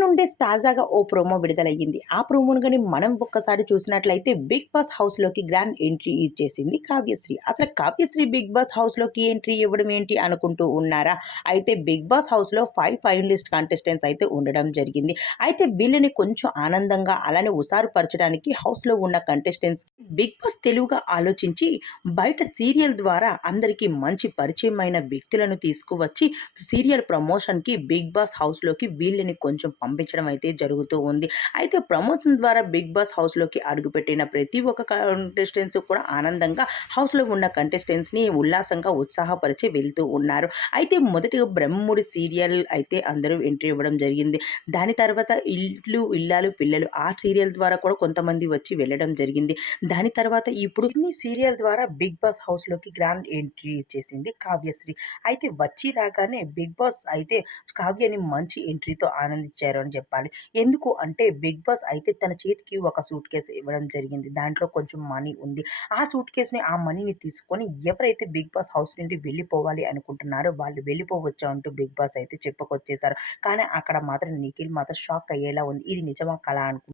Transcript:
నుండే తాజాగా ఓ ప్రోమో విడుదలయ్యింది. ఆ ప్రోమోను గాని మనం ఒక్కసారి చూసినట్లయితే 'బిగ్ బాస్' హౌస్‌లోకి గ్రాండ్ ఎంట్రీ ఇచ్చేసింది కావ్యశ్రీ. అసలు కావ్యశ్రీ 'బిగ్ బాస్' హౌస్‌లోకి ఎంట్రీ ఇవ్వడం ఏంటి అనుకుంటూ ఉన్నారా? అయితే 'బిగ్ బాస్' హౌస్‌లో 5 ఫైనలిస్ట్ కంటెస్టెంట్స్ అయితే ఉండడం జరిగింది. అయితే వీళ్ళని కొంచెం ఆనందంగా అలానే ఉసారుపరచడానికి హౌస్‌లో ఉన్న కంటెస్టెంట్స్ 'బిగ్ బాస్' తెలివిగా ఆలోచించి బయట సీరియల్ ద్వారా అందరికీ మంచి పరిచయమైన వ్యక్తులను తీసుకువచ్చి సీరియల్ ప్రమోషన్‌కి 'బిగ్ బాస్' హౌస్‌లోకి వీళ్ళని కొంచెం పంపించడం అయితే జరుగుతూ ఉంది. అయితే ప్రమోషన్ ద్వారా 'బిగ్ బాస్' హౌస్‌లోకి అడుగుపెట్టిన ప్రతి ఒక్క కంటెస్టెంట్స్ కూడా ఆనందంగా హౌస్‌లో ఉన్న కంటెస్టెంట్స్‌ని ఉల్లాసంగా, ఉత్సాహపరిచి వెళ్తూ ఉన్నారు. అయితే మొదటిగా 'బ్రహ్మముడి' సీరియల్ అయితే అందరూ ఎంట్రీ ఇవ్వడం జరిగింది. దాని తర్వాత 'ఇల్లు ఇల్లాలు పిల్లలు' ఆ సీరియల్ ద్వారా కూడా కొంతమంది వచ్చి వెళ్ళడం జరిగింది. దాని తర్వాత ఇప్పుడు ఈ సీరియల్ ద్వారా 'బిగ్ బాస్' హౌస్‌లోకి గ్రాండ్ ఎంట్రీ ఇచ్చేసింది కావ్యశ్రీ. అయితే వచ్చి రాగానే 'బిగ్ బాస్' అయితే కావ్యని మంచి ఎంట్రీతో ఆనందించారు అని చెప్పాలి. ఎందుకు అంటే 'బిగ్ బాస్' అయితే తన చేతికి ఒక సూట్ కేస్ ఇవ్వడం జరిగింది. దాంట్లో కొంచెం మనీ ఉంది. ఆ సూట్ కేస్‌ని ఆ మనీని తీసుకొని ఎవరైతే 'బిగ్ బాస్' హౌస్ నుండి వెళ్ళిపోవాలి అనుకుంటున్నారో వాళ్ళు వెళ్ళిపోవచ్చు అంటూ 'బిగ్ బాస్' అయితే చెప్పుకొచ్చేసారు. కానీ అక్కడ మాత్రం నిఖిల్ మాత్రం షాక్ అయ్యేలా ఉంది. ఇది నిజమా కలా అనుకుంటున్నారు.